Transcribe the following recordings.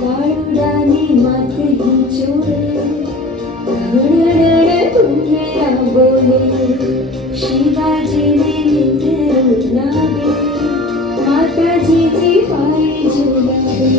बाळुडाने मात हिंचोळे घडघड तुम्हेरा बोले शिवाजीने निधरून लावे माताजीची पाय झुलावे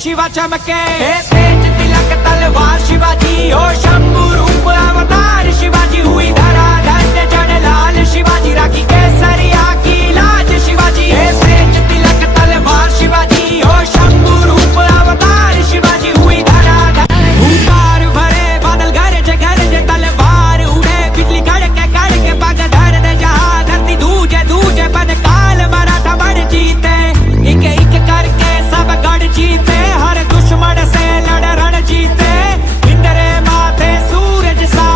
शिवा चमके तेज तिलक तलवार शिवाजी हो शंभू रूप अवतार शिवाजी हुई धरा धन्य जन लाल शिवाजी राखी केसरिया की लाज शिवाजी तेज तिलक तलवार शिवाजी हो शंभू रूप अवतार शिवाजी हुई धरा भूपार भरे बादल गरजे तलवार उड़े बिजली कड़के पग धर दे जहां धरती धूजे धूजे बन काल मराठा बन जीते एक करके सब गढ़ जीते हर दुश्मन से लड़ रण जीते इंद्रे माथे सूरज सा।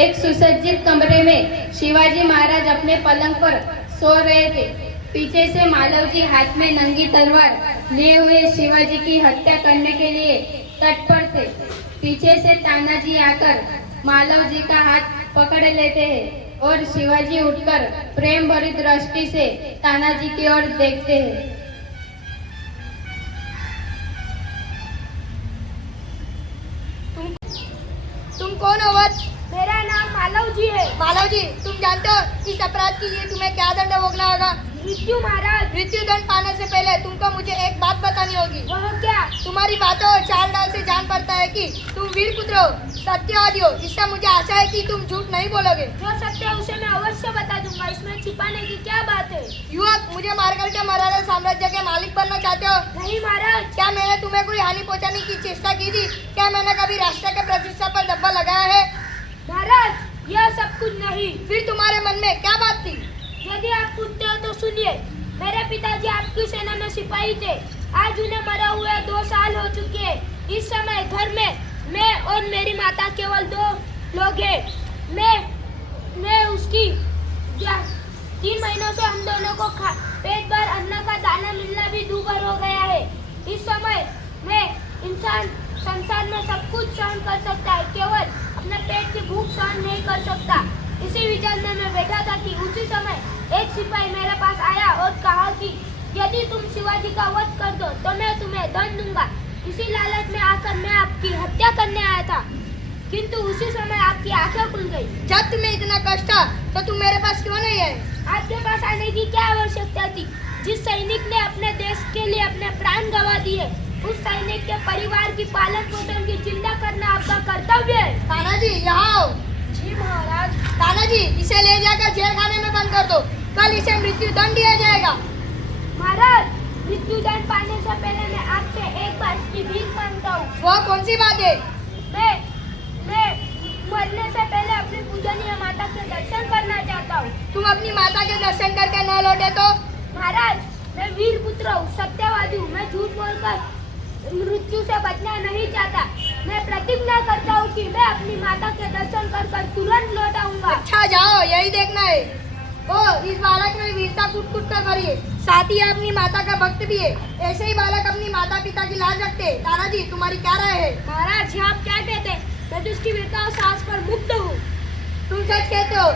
एक सुसज्जित कमरे में शिवाजी महाराज अपने पलंग पर सो रहे थे। पीछे से मालव जी हाथ में नंगी तलवार लिए हुए शिवाजी की हत्या करने के लिए तत्पर थे। पीछे से तानाजी आकर मालव जी का हाथ पकड़ लेते हैं और शिवाजी उठकर प्रेम भरी दृष्टि से तानाजी की ओर देखते हैं। कौन हो वत्स? मेरा नाम मालव जी है। मालव जी, तुम जानते हो इस अपराध के लिए तुम्हें क्या दंड भोगना होगा? मृत्यु महाराज। मृत्यु दंड पाने से पहले तुमको मुझे एक बात बतानी होगी। वह क्या? तुम्हारी बातों और चाल डाल से जान पड़ता है कि तुम वीर पुत्र हो, सत्यवादी हो। इससे मुझे आशा है कि तुम झूठ नहीं बोलोगे। जो सत्य है उसे मैं अवश्य बता दूंगा, इसमें छिपाने की क्या बात है? युवक, मुझे मारकर के मराठा साम्राज्य के मालिक बनना चाहते हो? नहीं महाराज। क्या मैंने तुम्हें कोई हानि पहुंचाने की चेष्टा की थी? क्या मैंने कभी राष्ट्र के प्रतिष्ठा पर धब्बा लगाया है? महाराज, यह सब कुछ नहीं। फिर तुम्हारे मन में क्या बात थी? यदि आप पूछते हो तो सुनिए। मेरे पिताजी आपकी सेना में सिपाही थे। आज उन्हें मरे हुए 2 साल हो चुके हैं। इस समय घर में मैं और मेरी माता केवल 2 लोग हैं। मैं उसकी 3 महीनों से हम दोनों को पेट भर अन्न का दाना मिलना भी दूभर हो गया है। इस समय मैं इंसान संसार में सब कुछ सहन कर सकता है, केवल अपने पेट की भूख सहन नहीं कर सकता। इसी विचार में मैं बैठा था कि उसी समय एक सिपाही मेरे पास आया और कहा कि यदि तुम शिवाजी का वध कर दो तो मैं तुम्हें दंड दूंगा। इसी लालच में आकर मैं आपकी हत्या करने आया था, किंतु उसी समय आपकी आंखें खुल गई। जब तुम्हें इतना कष्ट था तो तुम मेरे पास क्यों नहीं आए? आपके पास आने की क्या आवश्यकता थी? जिस सैनिक ने अपने देश के लिए अपने प्राण गंवा दिए, उस सैनिक के परिवार की पालन पोषण की चिंता करना आपका कर्तव्य है। तानाजी, यहाँ आओ। जी महाराज। तानाजी, इसे ले जाकर जेल खाने में बंद कर दो। कल इसे मृत्यु दंड दिया जाएगा। महाराज, मृत्यु दंड पाने से पहले मैं आपसे एक बात की भीख मांगता हूँ। वह कौन सी बात है? मैं मरने से पहले अपनी पूजनीय माता के दर्शन करना चाहता हूँ। तुम अपनी माता के दर्शन करके न लौटे तो? महाराज, मैं वीर पुत्र हूँ, सत्यवादी हूँ। मैं झूठ बोलकर मृत्यु से बचना नहीं चाहता। मैं प्रतिज्ञा करता हूँ कि मैं अपनी माता के दर्शन कर तुरंत लौट आऊंगा। अच्छा, जाओ, यही देखना है। ओ, इस बालक में वीरता कूट कर करिए। साथ ही अपनी माता का भक्त भी है। ऐसे ही बालक अपनी माता पिता की लाज रखते हैं। तानाजी, तुम्हारी क्या राय है? महाराज, आप क्या कहते हैं? मैं तो उसकी वीरता और साहस पर मुक्त हूँ। तुम सच कहते हो।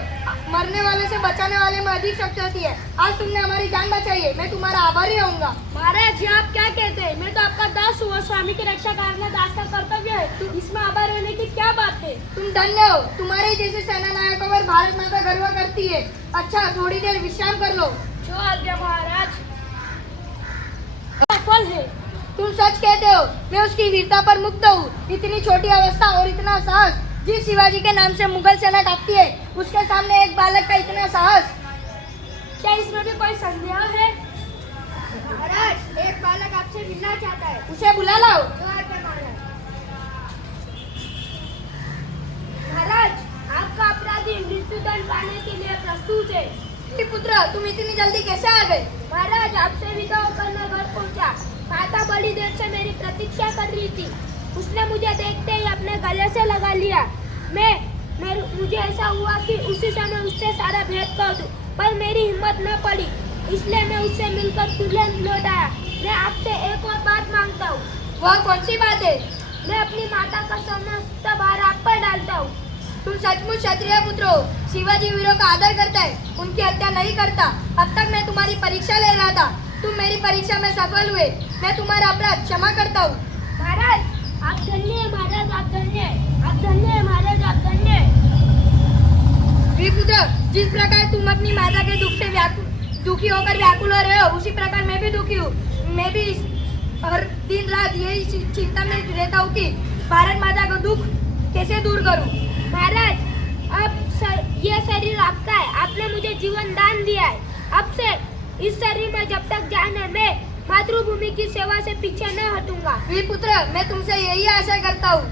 मरने वाले से बचाने वाले में अधिक शक्ति होती है। आज तुमने हमारी जान बचाई है, मैं तुम्हारा आभारी रहूंगा। महाराज जी, आप क्या कहते हैं? मैं तो आपका दास हूँ और स्वामी की रक्षा करना दास का कर्तव्य है। तो इसमें आभार होने की क्या बात है? तुम धन्य हो। तुम्हारे जैसे सेना नायकों पर भारत माता गर्व करती है। अच्छा, थोड़ी देर विश्राम कर लो। जो आज्ञा महाराज। सफल है। तुम सच कहते हो। मैं उसकी वीरता पर मुक्त हूँ। इतनी छोटी अवस्था और इतना साहस। जिस शिवाजी के नाम से मुगल सेना कांपती है, उसके सामने एक बालक का इतना साहस। क्या इसमें भी कोई संदेह है? महाराज, एक बालक आपसे मिलना चाहता है। उसे बुला लाओ। जो आज्ञा महाराज। महाराज, आपका अपराधी मृत्यु दंड पाने के लिए प्रस्तुत है। पुत्र, तुम इतनी जल्दी कैसे आ गए? महाराज, आपसे विदा होकर मैं घर पहुंचा। माता बड़ी देर से मेरी प्रतीक्षा कर रही थी। उसने मुझे देखते ही अपने गले से लगा लिया। मुझे ऐसा हुआ कि उसी समय उससे सारा भेद कर दूं, पर मेरी हिम्मत न पड़ी, इसलिए मैं उससे मिलकर तुरंत लौट आया। मैं आपसे एक और बात मांगता हूँ। वह कौन सी बात है? मैं अपनी माता का समस्त भार आप पर डालता हूँ। तुम सचमुच क्षत्रिय पुत्र हो। शिवाजी वीरों का आदर करता है, उनकी हत्या नहीं करता। अब तक मैं तुम्हारी परीक्षा ले रहा था। तुम मेरी परीक्षा में सफल हुए। मैं तुम्हारा अपराध क्षमा करता हूँ। महाराज, आप धन्य हैं। महाराज, आप धन्य हैं। आप धन्य हैं। महाराज, आप धन्य हैं। वीरपुत्र, जिस प्रकार तुम अपनी माता के दुख से दुखी होकर व्याकुल हो रहे हो, उसी प्रकार मैं भी दुखी हूँ। मैं भी हर दिन रात यही चिंता में रहता हूँ कि भारत माता का दुख कैसे दूर करूँ। महाराज, अब यह शरीर आपका है। आपने मुझे जीवन दान दिया है। अब से इस शरीर में जब तक जान है, मैं मातृभूमि की सेवा से पीछे न हटूंगा। वीरपुत्र, मैं तुमसे यही आशा करता हूँ।